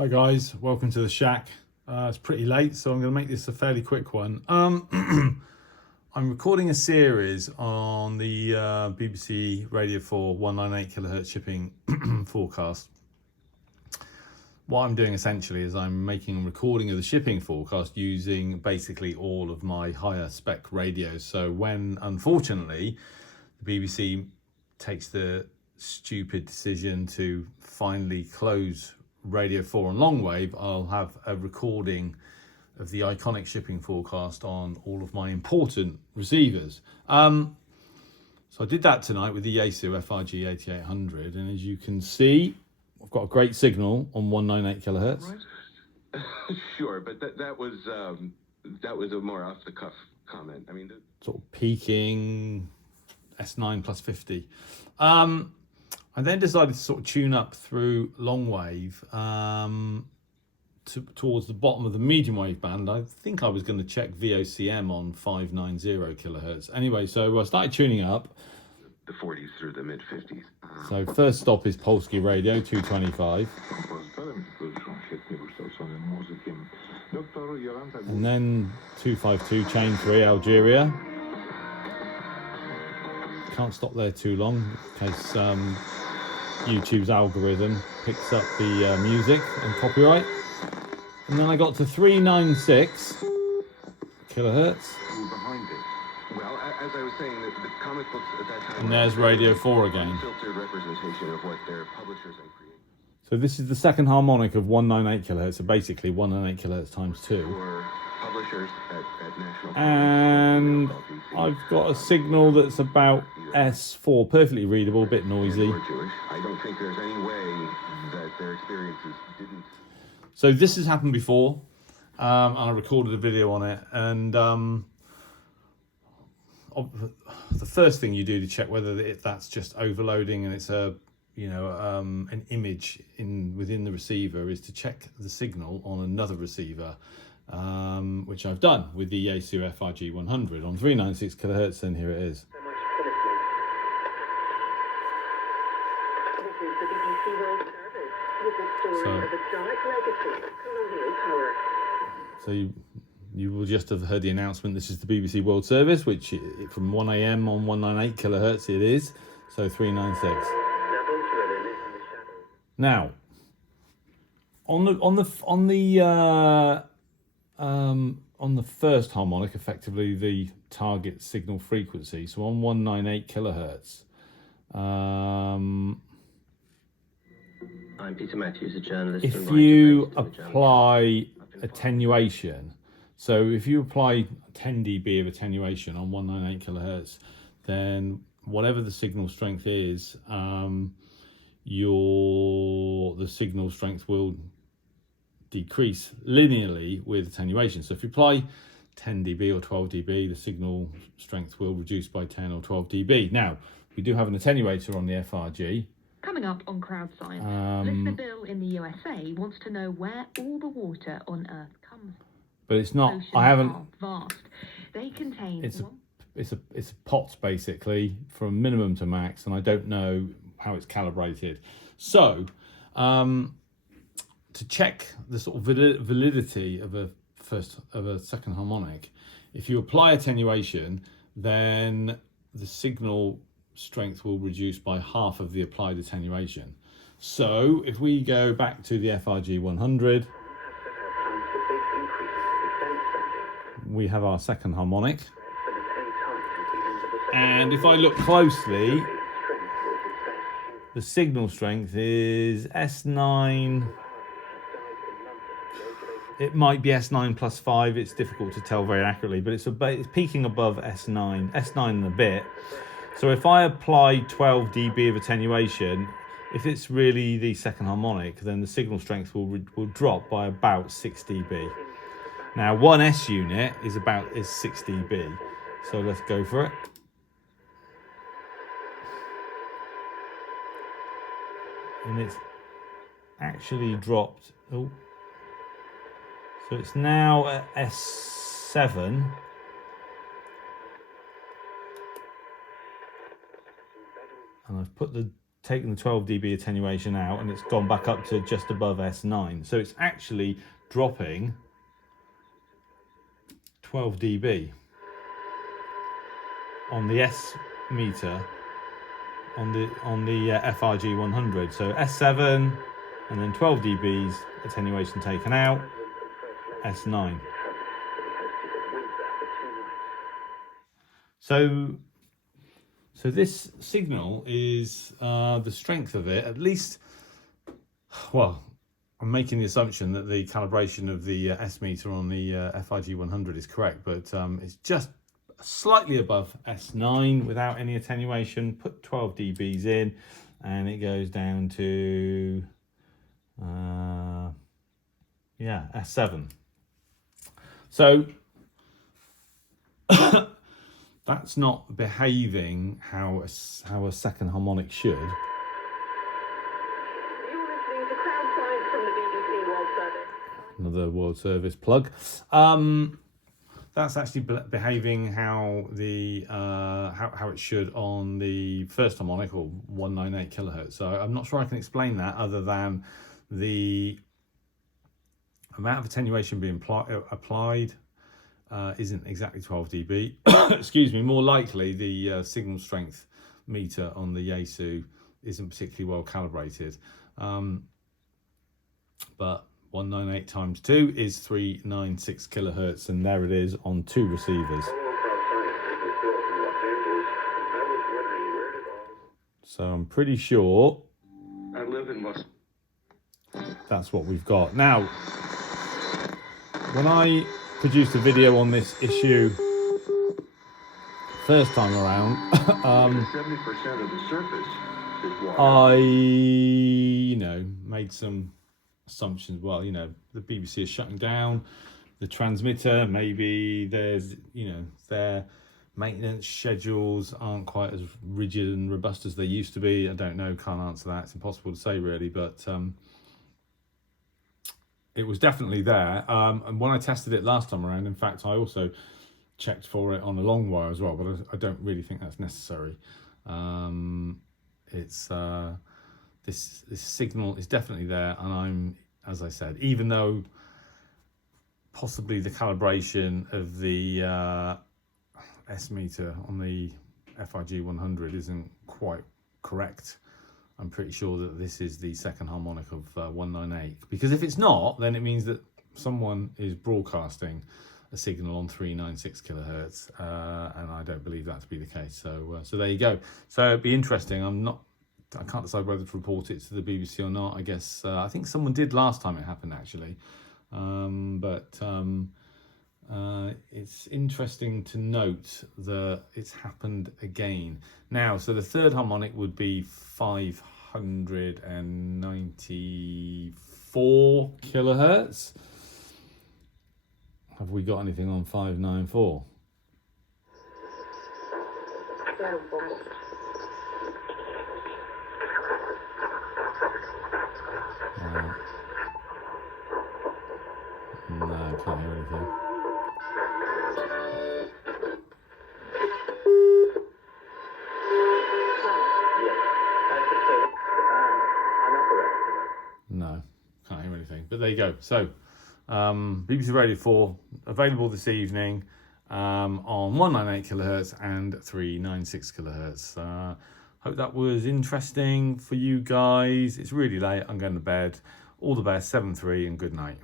Hi guys, welcome to the shack. It's pretty late, so I'm going to make this a fairly quick one. I'm recording a series on the BBC Radio 4 198 kHz shipping forecast. What I'm doing essentially is I'm making a recording of the shipping forecast using basically all of my higher spec radios. So when, unfortunately, the BBC takes the stupid decision to finally close Radio 4 on longwave, I'll have a recording of the iconic shipping forecast on all of my important receivers. So I did that tonight with the Yaesu FRG-100, and as you can see, I've got a great signal on 198 kHz. Right. Sure, but that was a more off the cuff comment. I mean, sort of peaking S9 plus 50. I then decided to sort of tune up through longwave towards the bottom of the medium wave band. I think I was going to check VOCM on 590 kHz. Anyway, so I started tuning up. The 40s through the mid 50s. So first stop is Polski Radio 225. And then 252 chain 3 Algeria. Can't stop there too long in case YouTube's algorithm picks up the music and copyright. And then I got to 396 kilohertz. Well, as I was saying, the comic books at that time. And there's Radio 4 again. Filtered representation of what their publishers and creators. So this is the second harmonic of 198 kilohertz. So basically 198 kilohertz times 2. For publishers at national. And I've got a signal that's about S4, perfectly readable, a bit noisy. I don't think there's any way that their experiences didn't. So this has happened before, and I recorded a video on it. And the first thing you do to check whether that's just overloading and it's a an image within the receiver is to check the signal on another receiver. Which I've done with the Yaesu FRG-100 on 396 kHz, and here it is. So you will just have heard the announcement. This is the BBC World Service, which from 1 AM on 198 kHz it is. So 396. Now, on the first harmonic, effectively the target signal frequency, so on 198 kilohertz. I'm Peter Matthews, a journalist. If you apply attenuation, so if you apply 10 dB of attenuation on 198 kilohertz, then whatever the signal strength is, the signal strength will decrease linearly with attenuation. So if you apply 10 dB or 12 dB, the signal strength will reduce by 10 or 12 dB. Now, we do have an attenuator on the FRG. Coming up on Crowd Science, listener Bill in the USA wants to know where all the water on Earth comes from. But it's not. Oceans I haven't. are vast. They contain. It's a pot basically from minimum to max, and I don't know how it's calibrated. So, to check the sort of validity of a second harmonic, if you apply attenuation, then the signal strength will reduce by half of the applied attenuation. So if we go back to the FRG-100, we have our second harmonic, and if I look closely, the signal strength is S9. It might be S9 plus 5. It's difficult to tell very accurately, but it's peaking above S9 and a bit. So if I apply 12 dB of attenuation, if it's really the second harmonic, then the signal strength will drop by about 6 dB. Now, 1S unit is 6 dB. So let's go for it. And it's actually dropped. Oh. So it's now at S7. And I've put the taken the 12 dB attenuation out and it's gone back up to just above S9. So it's actually dropping 12 dB on the S meter on the FRG-100. So S7 and then 12 dBs attenuation taken out, S9. So this signal is the strength of it, at least, well, I'm making the assumption that the calibration of the S meter on the FRG-100 is correct, but it's just slightly above S9 without any attenuation. Put 12 dBs in and it goes down to yeah, S7. So that's not behaving how a second harmonic should. You're listening to Crowd Science from the BBC World Service. Another World Service plug. That's actually behaving how the how it should on the first harmonic, or 198 kHz. So I'm not sure I can explain that other than the amount of attenuation being applied isn't exactly 12 dB. Excuse me. More likely, the signal strength meter on the Yaesu isn't particularly well calibrated. But 198 times 2 is 396 kHz, and there it is on 2 receivers. So I'm pretty sure I live in Los. that's what we've got. Now, when I produced a video on this issue first time around, 70% of the surface is water. I, made some assumptions. Well, the BBC is shutting down the transmitter. Maybe there's, their maintenance schedules aren't quite as rigid and robust as they used to be. I don't know, can't answer that. It's impossible to say really, but it was definitely there. And when I tested it last time around, in fact, I also checked for it on a long wire as well, but I don't really think that's necessary. This signal is definitely there, and I'm, as I said, even though possibly the calibration of the S meter on the FRG-100 isn't quite correct, I'm pretty sure that this is the second harmonic of 198. Because if it's not, then it means that someone is broadcasting a signal on 396 kHz, and I don't believe that to be the case. So there you go. So it'd be interesting. I can't decide whether to report it to the BBC or not. I guess I think someone did last time it happened actually, but it's interesting to note that it's happened again. Now, so the third harmonic would be 594 kHz. Have we got anything on 594? No, I can't hear anything. No, can't hear anything. But there you go. So, BBC Radio 4 available this evening on 198 kHz and 396 kHz. Hope that was interesting for you guys. It's really late. I'm going to bed. All the best. 7-3 and good night.